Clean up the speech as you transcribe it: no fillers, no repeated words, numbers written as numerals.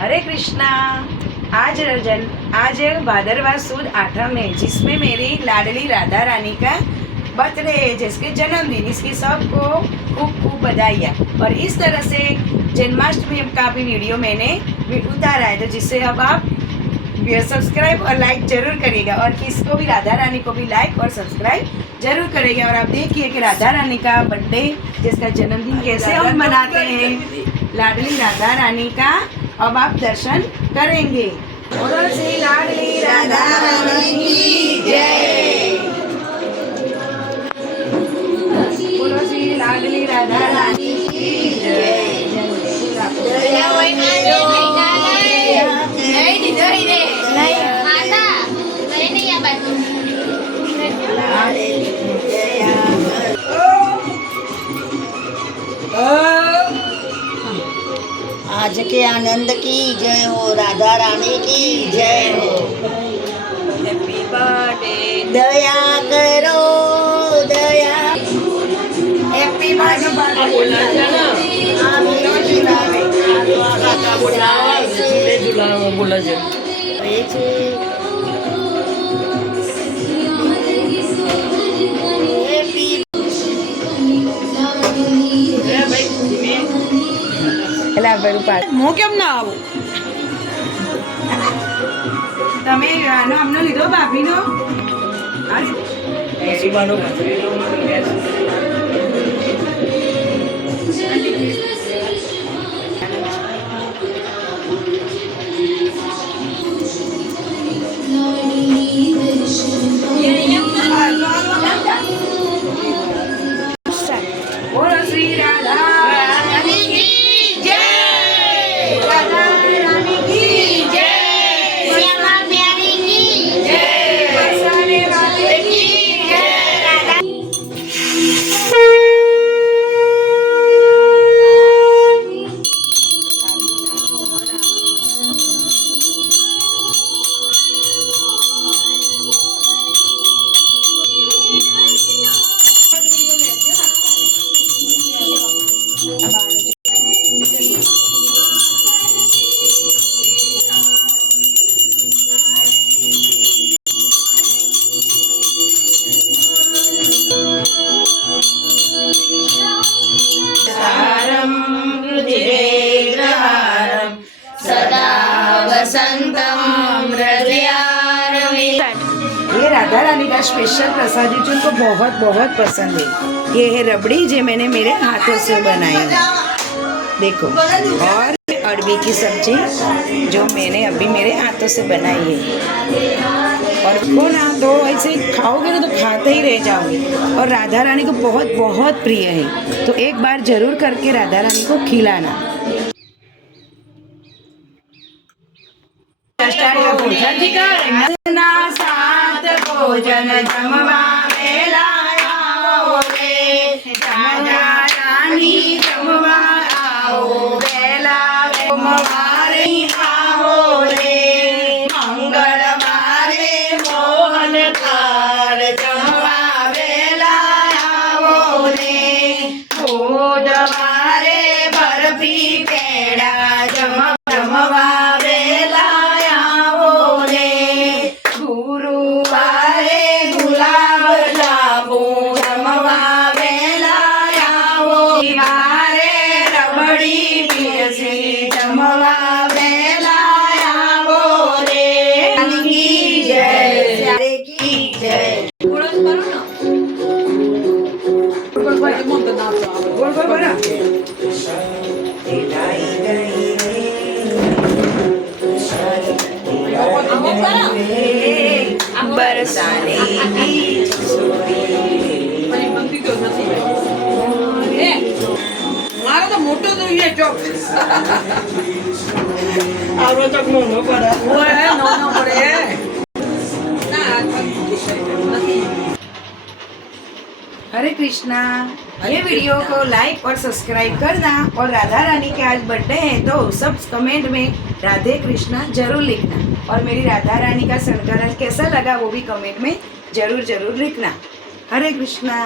हरे कृष्णा। आज भादरवा सुद 8 है, जिसमें मेरी लाडली राधा रानी का बर्थडे है, जिसके जन्मदिन। इसकी सबको खूब खूब बधाइयाँ। और इस तरह से जन्माष्टमी का भी वीडियो मैंने उतारा है, तो जिससे अब आप सब्सक्राइब और लाइक जरूर करिएगा, और किसको भी राधा रानी को भी लाइक और सब्सक्राइब जरूर करेगा। और आप देखिए कि राधा रानी का बर्थडे, जिसका जन्मदिन कैसे हम मनाते हैं, लाडली राधा रानी का अब आप दर्शन करेंगे। बोलो श्री लाडली राधा रानी की जय। बोलो श्री लाडली राधा रानी की जय। आज के आनंद की जय हो, राधा रानी की जय हो। Happy birthday. दया करो दया। Happy birthday. હું કેમ ના આવું? તમે આનો અમને લીધો ભાભીનો? બોલો શ્રી રાધા રાની કી જય। રાધા રાની કી જય। શ્યામા પ્યારી કી જય। વરસાને વાલે કી જય। ये राधा रानी का स्पेशल प्रसाद जो उनको बहुत बहुत पसंद है। ये है रबड़ी, जो मैंने मेरे हाथों से बनाई है, देखो। और अरबी की सब्जी जो मैंने अभी मेरे हाथों से बनाई है। और वो ना तो ऐसे खाओगे ना तो खाते ही रह जाओगे। और राधा रानी को बहुत बहुत प्रिय है, तो एक बार जरूर करके राधा रानी को खिलाना। साथ भोजन जमवा लाओ रे, राधा रानी जमवा आओ बेला सोमवारे आओ रे, मंगलवारे मोहन थाल जमवा बेला आओ रे, बुधवारे बर्फी पेड़ा जमवा बेला आओ रे, गुरुवारे गुलाब जामू जमवा बेला आओ, वारे रबड़ी पीरसी जमवा बेला आओ रे। रानी की जय, प्यारे की जय। गोल गोल बना बरसाने मारो तो मोटो तो ये चौक आवरो तक नो पड़ा वो है नो पड़े हरे कृष्णा। ये वीडियो को लाइक और सब्सक्राइब करना, और राधा रानी के आज बर्थडे है तो सब कमेंट में राधे कृष्णा जरूर लिखना। और मेरी राधा रानी का संकलन कैसा लगा वो भी कमेंट में जरूर जरूर लिखना। हरे कृष्णा।